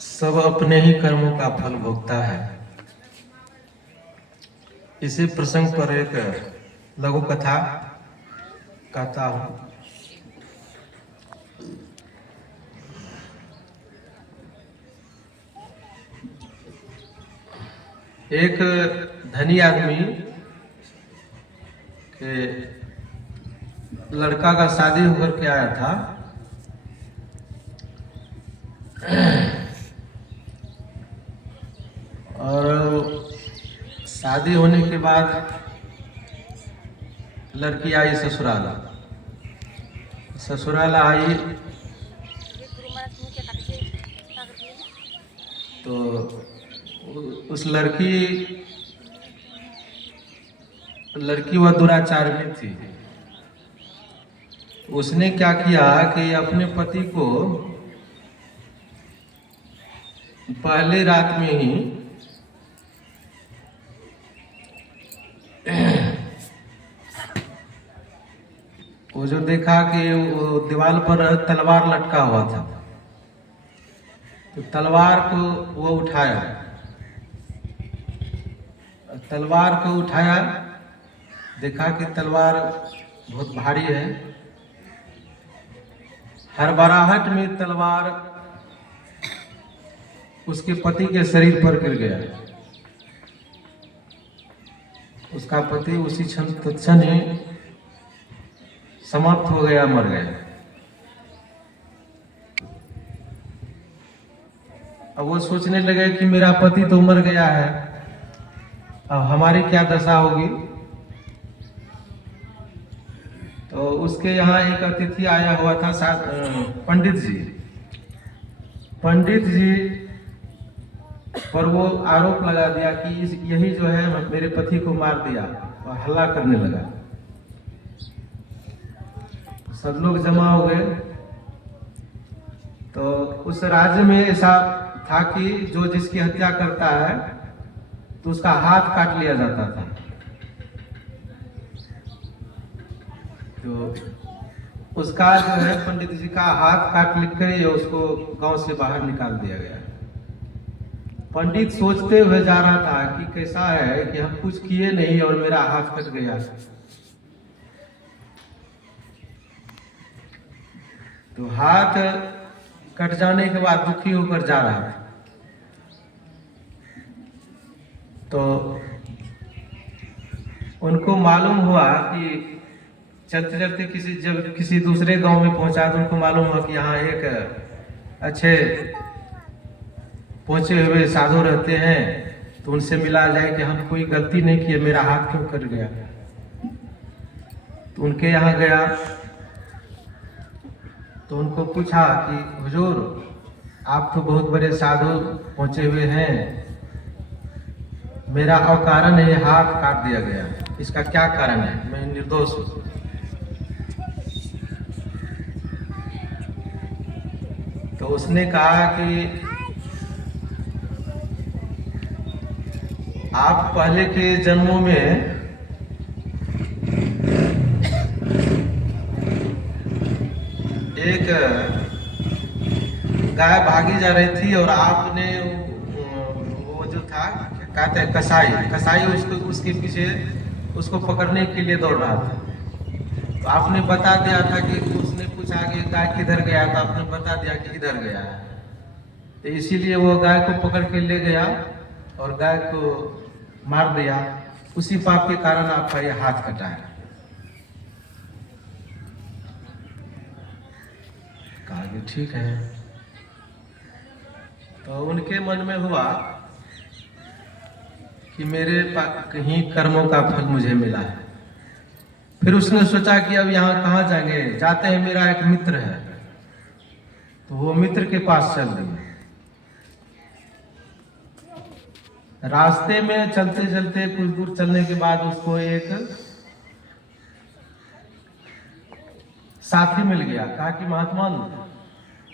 सब अपने ही कर्मों का फल भोगता है। इसी प्रसंग पर एक लघु कथा कहता हूँ। एक धनी आदमी के लड़का का शादी होकर के आया था। और शादी होने के बाद लड़की आई ससुराल। ससुराल आई तो उस लड़की वह दुराचार में थी। उसने क्या किया कि अपने पति को पहले रात में ही वो जो देखा कि वो दीवार पर तलवार लटका हुआ था, तो तलवार को वो उठाया। तलवार को उठाया, देखा कि तलवार बहुत भारी है। हड़बड़ाहट में तलवार उसके पति के शरीर पर गिर गया। उसका पति उसी क्षण ही समाप्त हो गया, मर गया। अब वो सोचने लगे कि मेरा पति तो मर गया है, अब हमारी क्या दशा होगी। तो उसके यहाँ एक अतिथि आया हुआ था, पंडित जी। पंडित जी पर वो आरोप लगा दिया कि यही जो है मेरे पति को मार दिया, और हल्ला करने लगा। सब लोग जमा हो गए। तो उस राज्य में ऐसा था कि जो जिसकी हत्या करता है तो उसका हाथ काट लिया जाता था। तो उसका जो है पंडित जी का हाथ काट लिख कर उसको गांव से बाहर निकाल दिया गया। पंडित सोचते हुए जा रहा था कि कैसा है कि हम कुछ किए नहीं और मेरा हाथ कट गया। तो हाथ कट जाने के बाद दुखी होकर जा रहा था। तो उनको मालूम हुआ कि चलते चलते जब किसी दूसरे गांव में पहुंचा तो उनको मालूम हुआ कि यहाँ एक अच्छे पहुंचे हुए साधु रहते हैं, तो उनसे मिला जाए कि हम कोई गलती नहीं किए, मेरा हाथ क्यों कट गया। तो उनके यहाँ गया तो उनको पूछा कि हुजूर, आप तो बहुत बड़े साधु पहुंचे हुए हैं, मेरा अकारण ये हाथ काट दिया गया, इसका क्या कारण है, मैं निर्दोष हूं। तो उसने कहा कि आप पहले के जन्मों में एक गाय भागी जा रही थी और आपने वो जो था कहते हैं कसाई उसके पीछे उसको पकड़ने के लिए दौड़ रहा था। तो आपने बता दिया था कि उसने पूछा कि गाय किधर गया, तो आपने बता दिया कि इधर गया है। तो इसीलिए वो गाय को पकड़ के ले गया और गाय को मार दिया। उसी पाप के कारण आपका ये हाथ कटा है। कहा कि ठीक है। तो उनके मन में हुआ कि मेरे कहीं कर्मों का फल मुझे मिला है। फिर उसने सोचा कि अब यहाँ कहाँ जाएंगे, जाते हैं, मेरा एक मित्र है। तो वो मित्र के पास चल दिए। रास्ते में चलते चलते कुछ दूर चलने के बाद उसको एक साथी मिल गया। कहा कि महात्मा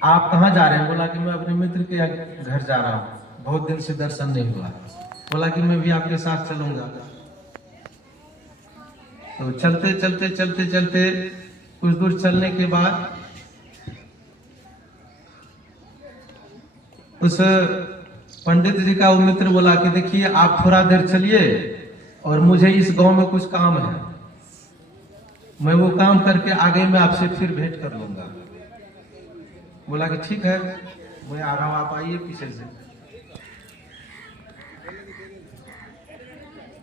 आप कहाँ जा रहे हैं? बोला कि मैं अपने मित्र के घर जा रहा हूँ, बहुत दिन से दर्शन नहीं हुआ। बोला कि मैं भी आपके साथ चलूंगा। तो चलते चलते चलते चलते कुछ दूर चलने के बाद उस पंडित जी का वो मित्र बोला कि देखिए आप थोड़ा देर चलिए और मुझे इस गांव में कुछ काम है, मैं वो काम करके आगे में आपसे फिर भेंट कर लूंगा। बोला कि ठीक है, मैं आ रहा हूं, आप आइए पीछे से।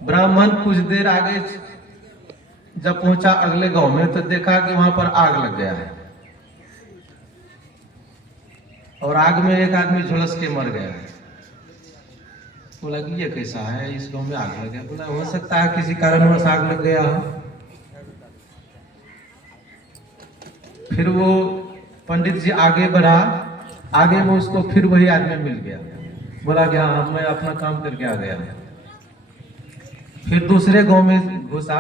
ब्राह्मण कुछ देर आगे जब पहुंचा अगले गांव में तो देखा कि वहां पर आग लग गया है और आग में एक आदमी झुलस के मर गया है। बोला कि ये कैसा है, इस गांव में आग लग गया। बोला हो सकता है किसी कारणवश आग लग गया हो। फिर वो पंडित जी आगे बढ़ा, आगे में उसको फिर वही आदमी मिल गया। बोला कि हाँ मैं अपना काम करके आ गया। फिर दूसरे गांव में घुसा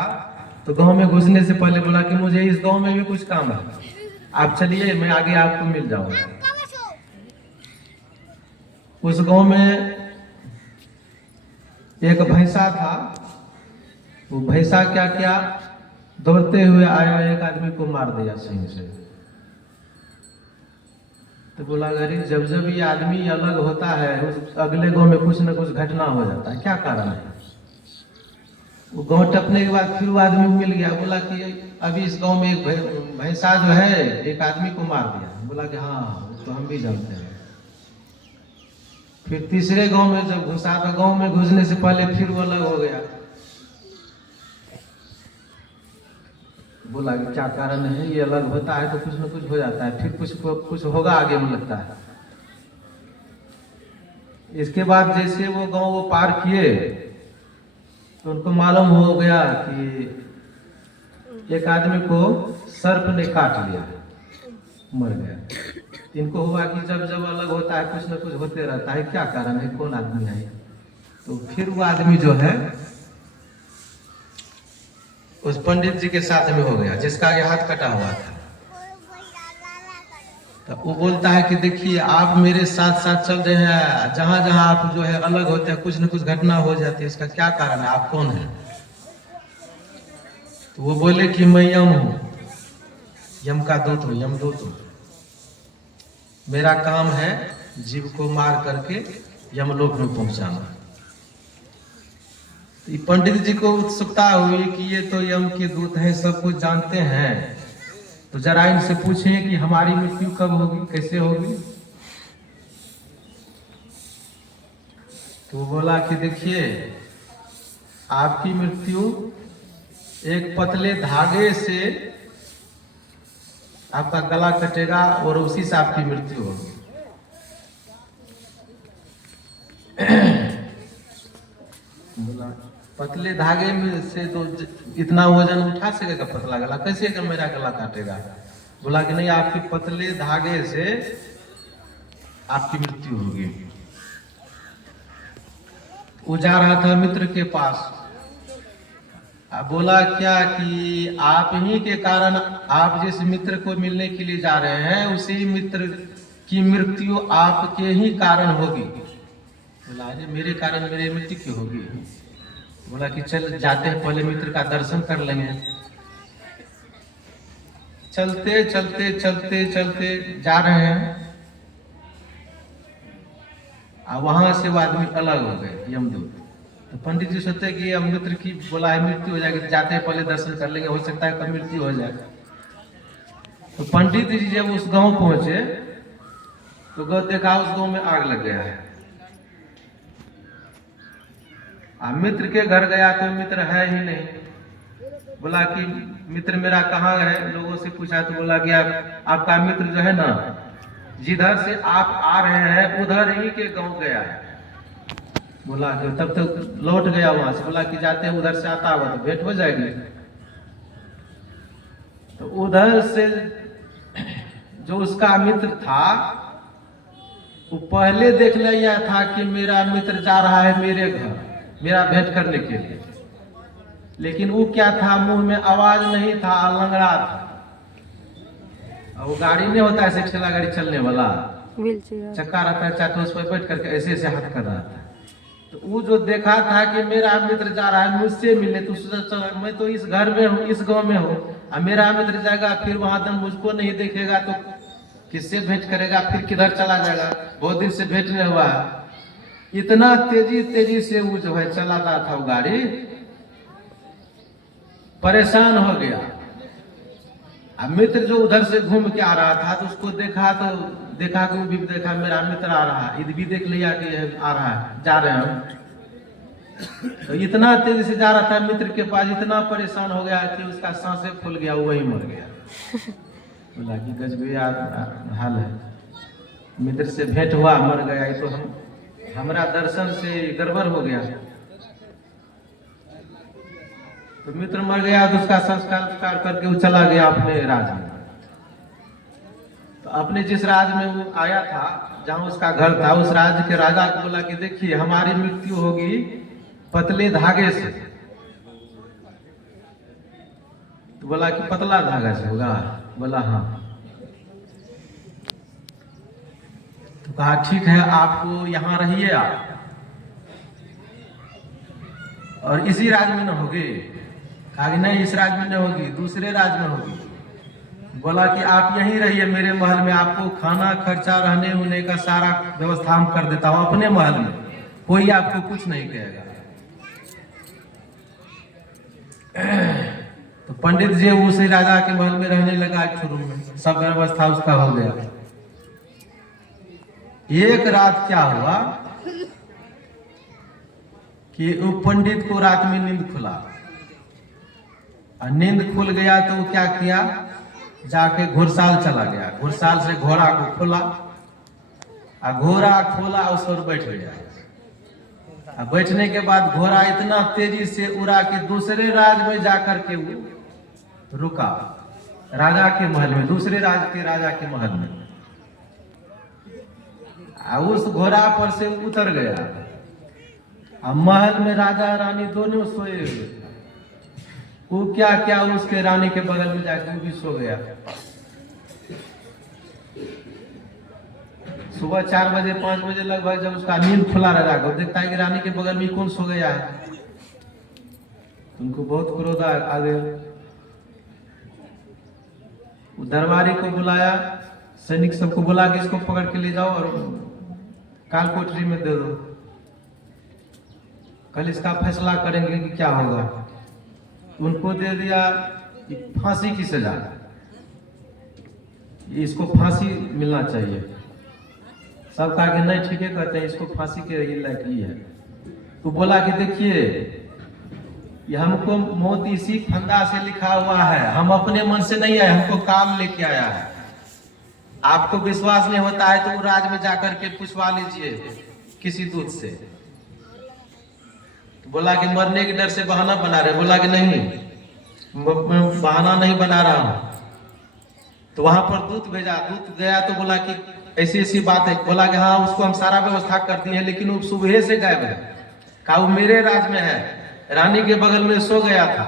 तो गांव में घुसने से पहले बोला कि मुझे इस गांव में भी कुछ काम है, आप चलिए मैं आगे आपको मिल जाऊंगा। उस गांव में एक भैंसा था, वो भैंसा क्या क्या दौड़ते हुए आया, एक आदमी को मार दिया सिंह से। तो बोला अरे जब जब ये आदमी अलग होता है उस अगले गांव में कुछ न कुछ घटना हो जाता है, क्या कारण है। वो गांव टपने के बाद फिर वो आदमी मिल गया। बोला कि अभी इस गांव में एक भैंसा जो है एक आदमी को मार दिया। बोला कि हाँ तो हम भी जानते हैं। फिर तीसरे गांव में जब घुसा तो गांव में घुसने से पहले फिर वो अलग हो गया। बोला कि क्या कारण है, ये अलग होता है तो कुछ न कुछ हो जाता है, फिर कुछ होगा आगे में लगता है। इसके बाद जैसे वो गांव वो पार किए तो उनको मालूम हो गया कि एक आदमी को सर्प ने काट लिया, मर गया। इनको हुआ कि जब जब अलग होता है कुछ न कुछ होते रहता है, क्या कारण है, कौन आदमी है। तो फिर वो आदमी जो है उस पंडित जी के साथ में हो गया जिसका आगे हाथ कटा हुआ था। तो वो बोलता है कि देखिए आप मेरे साथ साथ चल रहे हैं, जहां जहां आप जो है अलग होते हैं कुछ न कुछ घटना हो जाती है, इसका क्या कारण है, आप कौन है। तो वो बोले कि मैं यम हूं, यम का दूत हूं, यमदूत हूं। मेरा काम है जीव को मार करके यमलोक में पहुंचाना। पंडित जी को उत्सुकता हुई कि ये तो यम के दूत हैं, सब कुछ जानते हैं, तो जरा इनसे पूछें कि हमारी मृत्यु कब होगी, कैसे होगी। तो वो बोला कि देखिए आपकी मृत्यु एक पतले धागे से आपका गला कटेगा और उसी से आपकी मृत्यु होगी। पतले धागे में से तो इतना वजन उठा सकेगा पतला गला, कैसे कि मेरा गला काटेगा। बोला कि नहीं आपके पतले धागे से आपकी मृत्यु होगी। वो जा रहा था मित्र के पास, बोला क्या कि आप ही के कारण, आप जिस मित्र को मिलने के लिए जा रहे हैं उसी मित्र की मृत्यु आपके ही कारण होगी। बोला अरे मेरे कारण मेरी मृत्यु क्यों होगी। बोला कि चल जाते हैं पहले मित्र का दर्शन कर लेंगे। चलते चलते चलते चलते जा रहे हैं, वहां से वो आदमी अलग हो गए यमदूत। तो पंडित जी सोचते कि अब मित्र की बोला है मृत्यु हो जाएगी, जाते हैं पहले दर्शन कर लेंगे, हो सकता है कब मृत्यु हो जाए। तो पंडित जी जब उस गांव पहुंचे तो देखा उस गांव में आग लग गया है। मित्र के घर गया तो मित्र है ही नहीं। बोला कि मित्र मेरा कहाँ है, लोगों से पूछा तो बोला कि आपका मित्र जो है ना, जिधर से आप आ रहे हैं उधर ही के गांव गया है। बोला कि तब तक लौट गया वहां से। बोला कि जाते हैं उधर से आता हुआ तो भेंट हो जाएगी। तो उधर से जो उसका मित्र था वो पहले देख लिया था कि मेरा मित्र जा रहा है मेरे घर मेरा भेंट करने के लिए, लेकिन वो क्या था, मुंह में आवाज नहीं था, लंगड़ा था। वो गाड़ी नहीं होता ऐसे ठेला गाड़ी चलने वाला, चक्का रहता है चाहे तो उस पर बैठ करके ऐसे ऐसे हाथ कर रहा था। तो वो जो देखा था कि मेरा मित्र जा रहा है मुझसे मिलने, तो सोचा मैं तो इस घर में हूँ, इस गांव में हूँ, और मेरा मित्र जाएगा फिर वहां तक मुझको नहीं देखेगा तो किससे भेंट करेगा, फिर किधर चला जाएगा। बहुत दिन से भेंट नहीं हुआ। इतना तेजी से वो जो है चलाता था वो गाड़ी, परेशान हो गया। अब मित्र जो उधर से घूम के आ रहा था तो उसको देखा कि वो भी देखा मेरा मित्र आ रहा है, इधर भी देख लिया कि आ रहा है, जा रहे हैं हम। तो इतना तेजी से जा रहा था मित्र के पास, इतना परेशान हो गया कि उसका सांसें फूल गया, वही मर गया। बोला कि गजबी हाल है, मित्र से भेंट हुआ मर गया, ये तो हमारा दर्शन से गड़बड़ हो गया। तो मित्र मर गया तो उसका संस्कार करके वो चला गया अपने राज्य में। तो अपने जिस राज्य में वो आया था, जहां उसका घर था, उस राज्य के राजा को बोला कि देखिए हमारी मृत्यु होगी पतले धागे से। तो बोला कि पतला धागा से होगा? बोला हाँ। तो कहा ठीक है, आपको यहाँ रहिए आप, और इसी राज्य में न होगी? कहा कि नहीं, इस राज्य में नहीं होगी, दूसरे राज्य में होगी। बोला कि आप यहीं रहिए मेरे महल में, आपको खाना खर्चा रहने होने का सारा व्यवस्था हम कर देता हूँ अपने महल में, कोई आपको कुछ नहीं कहेगा। तो पंडित जी उसी राजा के महल में रहने लगा, शुरू में सब व्यवस्था उसका हो गया। एक रात क्या हुआ कि वो पंडित को रात में नींद खुला, और नींद खुल गया तो वो क्या किया, जाके घुड़साल चला गया, घुड़साल से घोड़ा को खोला, और घोड़ा खोला उस पर बैठ गया। और बैठने के बाद घोड़ा इतना तेजी से उड़ा के दूसरे राज्य में जाकर के वो रुका, राजा के महल में, दूसरे राज्य के राजा के महल में। उस घोड़ा पर से उतर गया, और महल में राजा रानी दोनों सोए हुए। वो क्या उसके रानी के बगल में जाकर वो भी सो गया। सुबह 4 बजे 5 बजे लगभग जब उसका नींद खुला राजा को, देखता है कि रानी के बगल में कौन सो गया है। उनको बहुत क्रोध आ गया। दरबारी को बुलाया, सैनिक सबको बुला के इसको पकड़ के ले जाओ और काल कोठरी में दे दो, कल इसका फैसला करेंगे कि क्या होगा। उनको दे दिया फांसी की सजा, इसको फांसी मिलना चाहिए। सब कहा कि नहीं ठीक है, कहते हैं इसको फांसी के लायक ही है। तो बोला कि देखिए ये हमको मौत इसी फंदा से लिखा हुआ है, हम अपने मन से नहीं आए, हमको काल लेके आया है। आपको विश्वास नहीं होता है तो राज में जाकर के पूछवा लीजिए किसी दूत से। तो बोला कि मरने के डर से बहाना बना रहे। बोला कि नहीं, बहाना नहीं बना रहा हूं। तो वहां पर दूत भेजा, दूत गया तो बोला कि ऐसी ऐसी बात है। बोला कि हाँ, उसको हम सारा व्यवस्था कर दिए हैं, लेकिन वो सुबह से गायब है। कहा वो मेरे राज में है, रानी के बगल में सो गया था।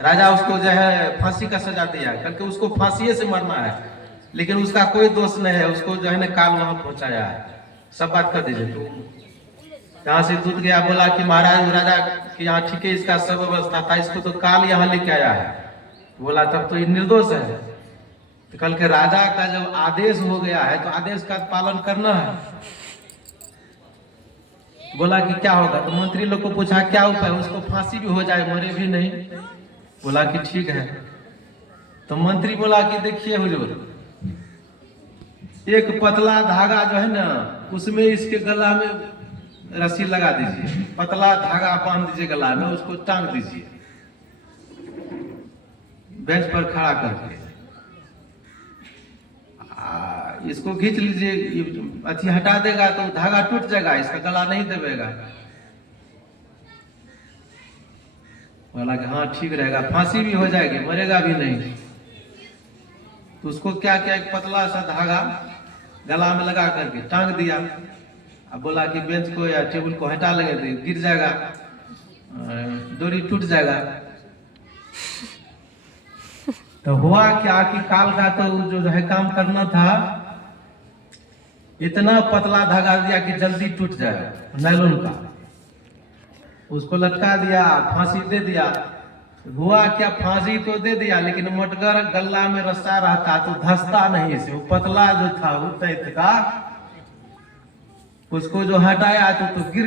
राजा उसको जो है फांसी का सजा दिया, करके उसको फांसी से मरना है, लेकिन उसका कोई दोष नहीं है, उसको जो है ना काल वहां पहुंचाया है। सब बात कर दीजिए। तो यहाँ से दूत गया, बोला कि महाराज राजा कि यहाँ ठीक है, इसका सब व्यवस्था था, इसको तो काल यहाँ लेके आया है। बोला तब तो ये निर्दोष है। तो कल के राजा का जब आदेश हो गया है तो आदेश का पालन करना है। बोला कि क्या होगा? तो मंत्री लोग को पूछा क्या उपाय, उसको फांसी भी हो जाए, मरे भी नहीं। बोला कि ठीक है। तो मंत्री बोला कि देखिए हुजूर, एक पतला धागा जो है ना, उसमें इसके गला में रस्सी लगा दीजिए, पतला धागा बांध दीजिए गला में, उसको टांग दीजिए बेंच पर खड़ा करके। इसको खींच लीजिए, अथी हटा देगा तो धागा टूट जाएगा, इसका गला नहीं दबेगा। बोला कि हाँ ठीक रहेगा, फांसी भी हो जाएगी, मरेगा भी नहीं। तो उसको क्या क्या एक पतला सा धागा गला में लगा करके टांग दिया। अब बोला कि बेंच को या टेबल को हटा लगे तो गिर जाएगा, डोरी टूट जाएगा। तो हुआ क्या कि काल का तो जो है काम करना था, इतना पतला धागा दिया कि जल्दी टूट जाए, नायलॉन का। उसको लटका दिया, फांसी दे दिया। हुआ क्या, फांसी तो दे दिया, लेकिन मटगर गला में रस्सा रहता तो धंसता नहीं से। वो पतला जो था वो तैत का उसको जो हटाया तो गिर